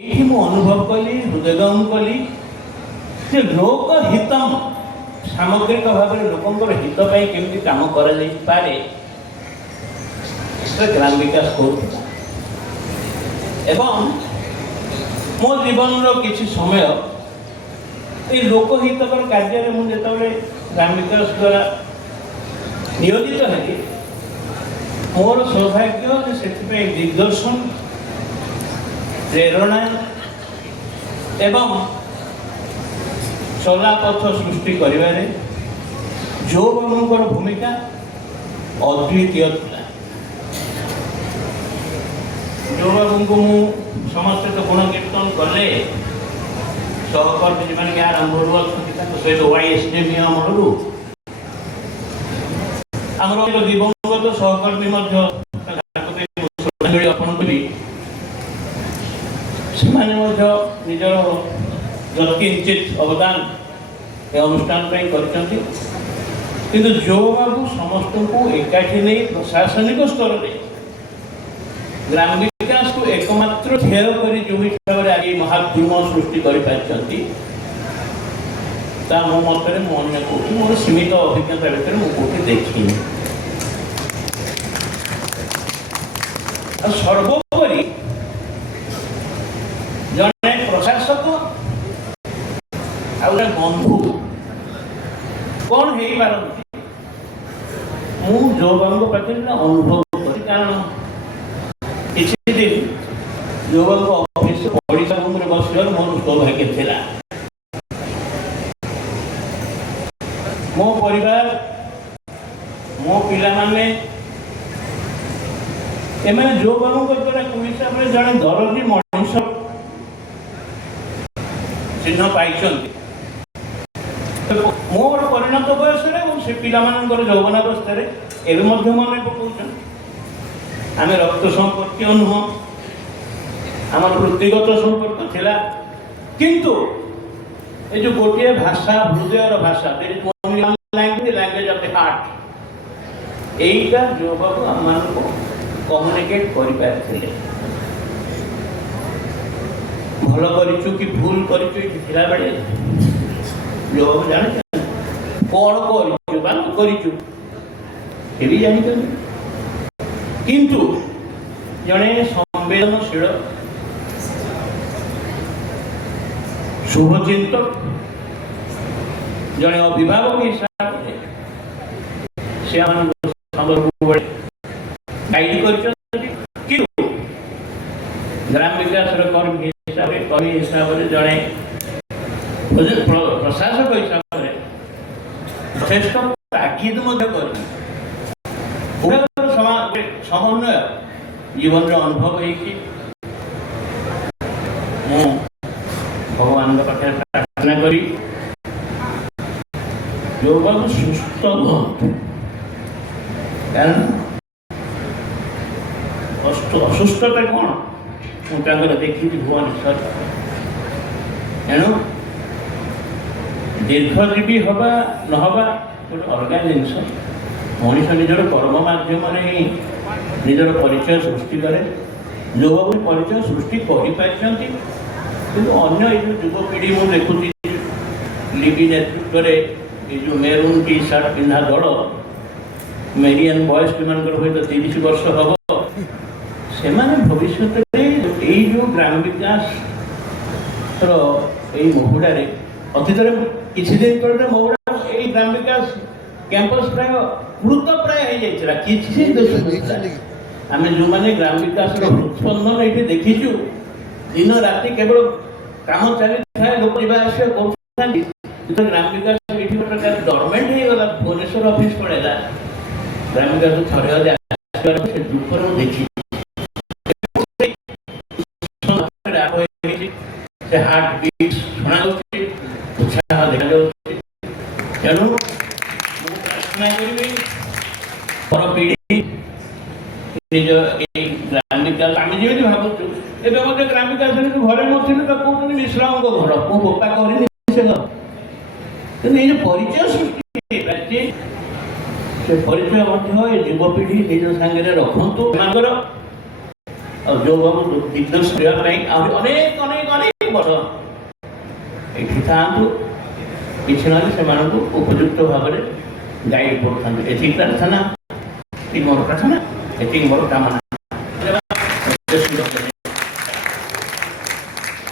ये मु अनुभव कली हृदयगम कली जे लोकहितम सामग्रिक भाव में लोकंर हित केमती काम कर ग्राम विकास करूला एवं मो जीवन किसी समय ये लोकहितकर कार्य मुझे ग्राम विकास द्वारा नियोजित है मोर सौभाग्य से दिग्दर्शन प्रेरणा एवं चलापथ सृष्टि करिबारे जो बाबूंकर भूमिका अद्वितीय था। जो बाबू को समस्त तो गुण कीर्तन कले सहकर्मी मैंने आरंभ सहित वाईएसडीएम अमरू आमर दिवंगत सहकर्मी अर्पण करी निजर यत्किंचित अवदान ए अनुष्ठान किंतु जो बाबू समस्त को एकाठी नहीं प्रशासनिक स्तर में ग्राम विकास को एकमात्र ध्येय कर जो हिसाब से आज महाद्रुम सृष्टि कर मो मत अन्य कौटी मोर सीमित अभिज्ञता भितर मुझे कौटी देखी सर्वोपरि जड़े प्रशासक आ बंधु कौन हो पारती मु जो बाबू पाखे अनुभव कर कारण किसी दिन जो बाबू ऑफिस ओडिशा रूम में बस मोर सौभाग्य थिला मो परिवार मो पिला माने एमाने जो बाबू द्वारा कोई हिसाब से जड़े दरदी मनुष्य चिन्ह पाई मोर परिणत बयस से पिला यौवनावस्था एवं मन पकाउछन आम रक्त संपर्क नुह आम वृत्तिगत संपर्क थिला किंतु ये जो गोटे भाषा हृदयर भाषा लैंग्वेज ऑफ द हार्ट एटा जो बाबू आम मान को कम्युनिकेट कर पारे भल करूँ कि भूल करूँ बेले जो बाबू जान कौन करूँ जानी किंतु जड़े संवेदनशील शुभचिंतक जड़े अभिभावक हिसाब से गाइड कर ग्राम विकास कर्मी हिसाब से जड़े प्रशासक हिसाब से यथेष ताकीद समन्वय जीवन अनुभव भगवान पाखे प्रार्थना करी जो बाबू सुस्थ कारण असुस्थता कौन मुझे देखी भुवनेश्वर तेणु दीर्घजीवी हवा नहवा गोटे अलग जिनस मनीष निजर कर्म मध्यम निजर परिचय सृष्टि करे जो बाबू परिचय सृष्टि कर अन्य जो युवपीढ़ी मुझे देखुची लिबी नेतृत्व में जो मेरून टी सार्ट पिंधा दल मेरियन बयस मान 30 वर्ष हम से भविष्य जो ग्राम विकास महुड़े अतीत किसी दिन पर महुड़ा ग्राम विकास कैंपस प्राय मृत प्राय किसी आम जो मैंने ग्राम विकास हृत्स्पंदन ये देखीचु दिन राति केवल काम चली लोक कर ग्राम विकास गवर्नमेंट होगा भुवनेश्वर ऑफिस पड़ेगा ग्राम विकास थरे दुपर देखी हार्ट बीट शुणा उत्साह देखा तेणु प्रार्थना करी पर पीढ़ी निज ग्राम विकास आम जमी भावुँ ଏବେ ମଧ୍ୟ ଗ୍ରାମ ବିକାଶରେ ଘରେ ନଥିଲେ ତ କହୁଛନ୍ତି ମିଶ୍ରଙ୍କ ଘର ମୋ ବୋପା କରିନି ସେ ଘର କିନ୍ତୁ ଏଇ ଯେଉଁ ପରିଚୟ ସୃଷ୍ଟି ହେଇପାରିଛି ସେ ପରିଚୟ ମଧ୍ୟ ଏ ଯୁବପିଢ଼ି ନିଜ ସାଙ୍ଗରେ ରଖନ୍ତୁ ସେମାନଙ୍କର ଆଉ ଯେଉଁ ଦିଗ୍ଦର୍ଶନ କରିବା ପାଇଁ ଆହୁରି ଅନେକ ବଡ଼ ଏଠି ଥାଆନ୍ତୁ, କିଛି ନହେଲେ ସେମାନଙ୍କୁ ଉପଯୁକ୍ତ ଭାବରେ ଗାଇଡ଼ କରୁଥାନ୍ତୁ। ଏତିକି ପ୍ରାର୍ଥନା, ଏତିକି ମୋର ପ୍ରାର୍ଥନା, ଏତିକି ମୋର କାମନା।